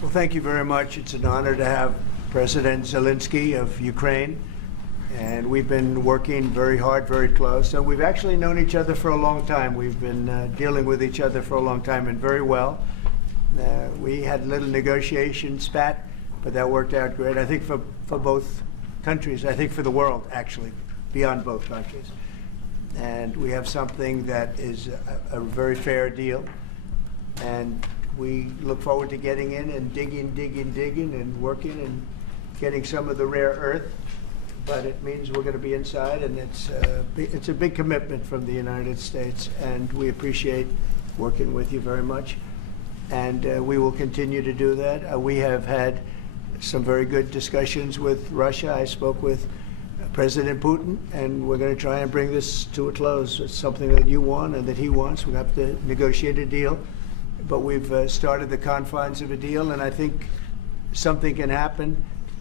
Well, thank you very much. It's an honor to have President Zelensky of Ukraine, and we've been working very hard, very close. So we've actually known each other for a long time. We've been dealing with each other for a long time and very well. We had a little negotiation spat, but that worked out great. I think for both countries, I think for the world, actually, beyond both countries. And we have something that is a very fair deal. And we look forward to getting in and digging and working and getting some of the rare earth. But it means we're going to be inside, and it's a big commitment from the United States, and we appreciate working with you very much. And we will continue to do that. We have had some very good discussions with Russia. I spoke with President Putin, and we're going to try and bring this to a close. It's something that you want and that he wants. We have to negotiate a deal. But we've started the confines of a deal, and I think something can happen.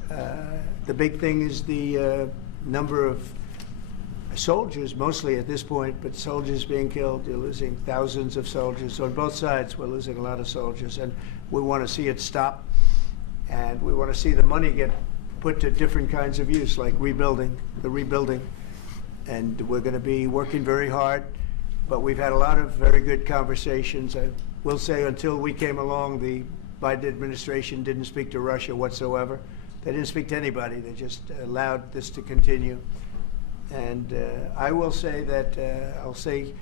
The big thing is the number of soldiers, mostly at this point, but soldiers being killed. You're losing thousands of soldiers. On both sides, we're losing a lot of soldiers, and we want to see it stop. And we want to see the money get put to different kinds of use, like rebuilding. And we're going to be working very hard. But we've had a lot of very good conversations. I will say until we came along, the Biden administration didn't speak to Russia whatsoever. They didn't speak to anybody. They just allowed this to continue. And I will say that, I'll say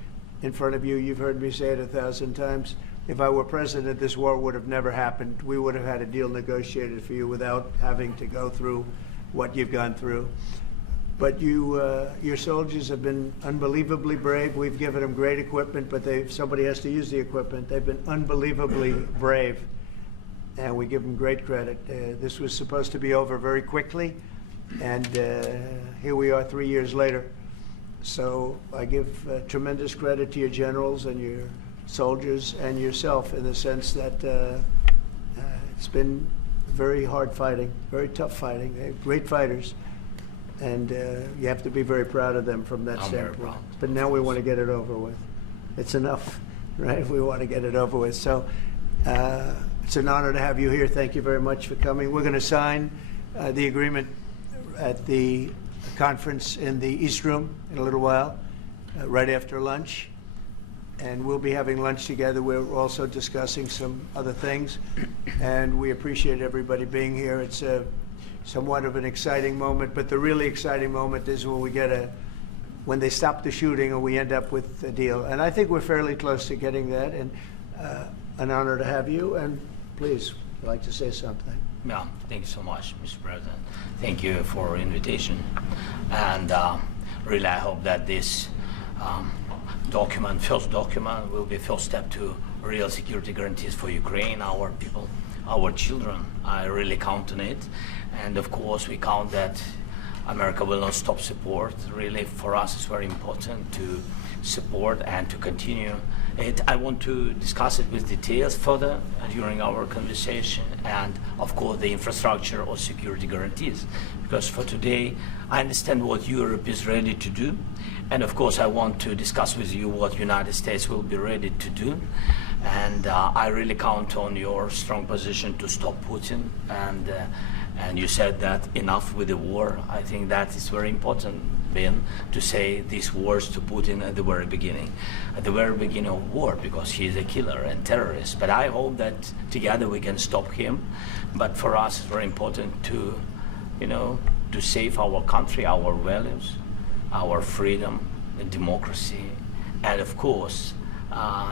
in front of you, you've heard me say it 1,000 times, if I were president, this war would have never happened. We would have had a deal negotiated for you without having to go through what you've gone through. But your soldiers have been unbelievably brave. We've given them great equipment, but somebody has to use the equipment. They've been unbelievably brave, and we give them great credit. This was supposed to be over very quickly, and here we are 3 years later. So I give tremendous credit to your generals and your soldiers and yourself in the sense that it's been very hard fighting, very tough fighting. They're great fighters. And you have to be very proud of them from that standpoint. But now we want to get it over with. It's enough, right? We want to get it over with. So it's an honor to have you here. Thank you very much for coming. We're going to sign the agreement at the conference in the East Room in a little while, right after lunch. And we'll be having lunch together. We're also discussing some other things. And we appreciate everybody being here. It's somewhat of an exciting moment, but the really exciting moment is when they stop the shooting and we end up with a deal. And I think we're fairly close to getting that, and an honor to have you. And please, if you'd like to say something. Yeah, thank you so much, Mr. President. Thank you for invitation. And really, I hope that this first document, will be first step to real security guarantees for Ukraine, our people, our children. I really count on it. And of course, we count that America will not stop support. Really, for us, it's very important to support and to continue it. I want to discuss it with details further during our conversation, and of course, the infrastructure or security guarantees. Because for today, I understand what Europe is ready to do, and of course, I want to discuss with you what United States will be ready to do. And I really count on your strong position to stop Putin. And you said that enough with the war. I think that is very important, Ben, to say these words to Putin at the very beginning of war, because he is a killer and terrorist. But I hope that together we can stop him. But for us, it's very important to, to save our country, our values, our freedom, and democracy, and of course,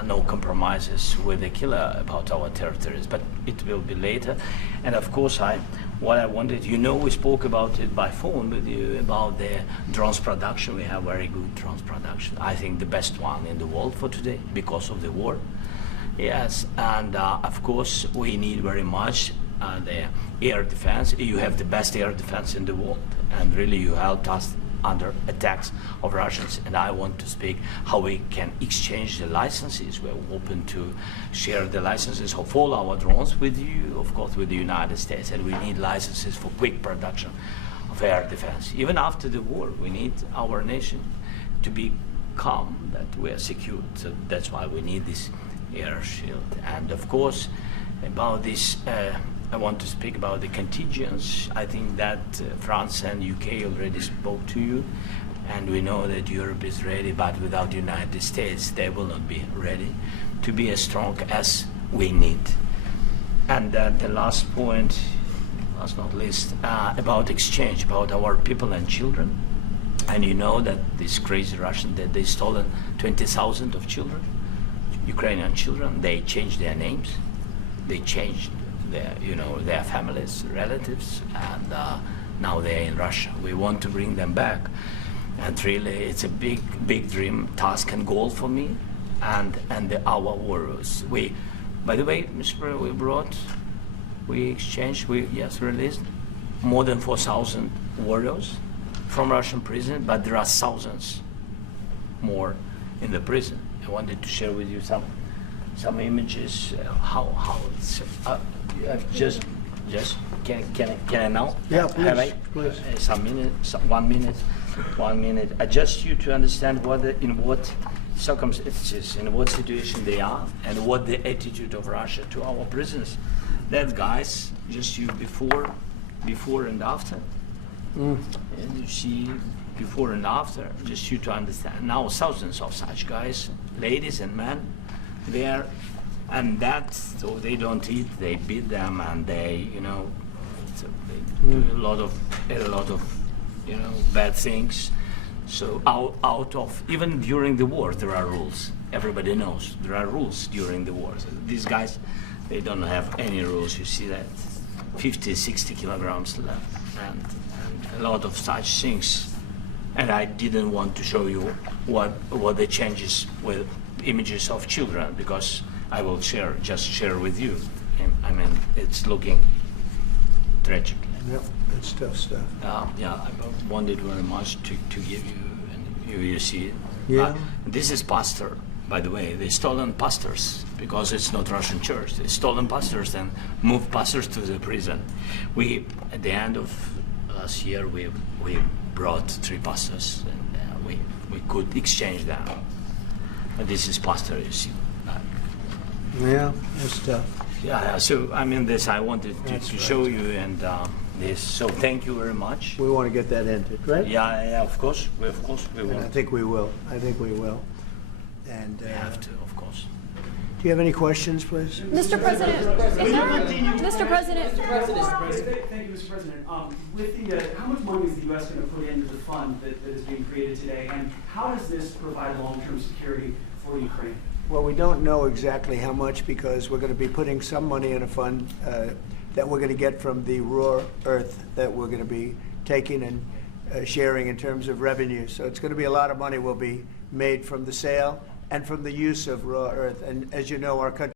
no compromises with the killer about our territories, but it will be later. And of course, what I wanted, we spoke about it by phone with you about the drones production. We have very good drones production. I think the best one in the world for today because of the war. Yes, and of course, we need very much the air defense. You have the best air defense in the world, and really you helped us under attacks of Russians, and I want to speak how we can exchange the licenses. We're open to share the licenses of all our drones with you, of course, with the United States, and we need licenses for quick production of air defense. Even after the war, we need our nation to be calm, that we are secured. So that's why we need this air shield. And of course, about this I want to speak about the contingents. I think that France and UK already spoke to you, and we know that Europe is ready, but without the United States, they will not be ready to be as strong as we need. And the last point, last not least, about exchange, about our people and children. And you know that this crazy Russian, that they stolen 20,000 of children, Ukrainian children. They changed their names, they changed their families, relatives, and now they're in Russia. We want to bring them back, and really, it's a big dream, task, and goal for me, and our warriors. By the way, Mr. President, we exchanged, released more than 4,000 warriors from Russian prison, but there are thousands more in the prison. I wanted to share with you some images. How it's just can I now? Yeah, Have I? please. Some minute, 1 minute, 1 minute. Just you to understand in what circumstances, in what situation they are, and what the attitude of Russia to our prisoners. That guys, just you before and after. And you see before and after, just you to understand. Now thousands of such guys, ladies and men, there, and that, so they don't eat, they beat them, and they, so they do a lot of, bad things. So out of, even during the war, there are rules. Everybody knows there are rules during the war. So these guys, they don't have any rules. You see that 50, 60 kilograms left, and a lot of such things. And I didn't want to show you what the changes with images of children, because I will just share with you. I mean, it's looking tragic. Yep, it's tough stuff. I wanted very much to give you, and you see it. Yeah. This is pastor, by the way. They stolen pastors because it's not Russian church. They stolen pastors and moved pastors to the prison. At the end of last year, we brought 3 pastors, and we could exchange them. And this is pastor, you see. Yeah, it's tough. Yeah. So I mean, this I wanted to show you, and this. So thank you very much. We want to get that ended, right? Yeah. Of course, we And will. I think we will. And We have to, of course. do you have any questions, please? Mr. President, Mr. President, Thank you, Mr. President. With the, how much money is the U.S. going to put into the fund that is being created today, and how does this provide long-term security for Ukraine? Well, we don't know exactly how much, because we're going to be putting some money in a fund that we're going to get from the raw earth that we're going to be taking and sharing in terms of revenue. So it's going to be a lot of money will be made from the sale and from the use of raw earth. And as you know, our country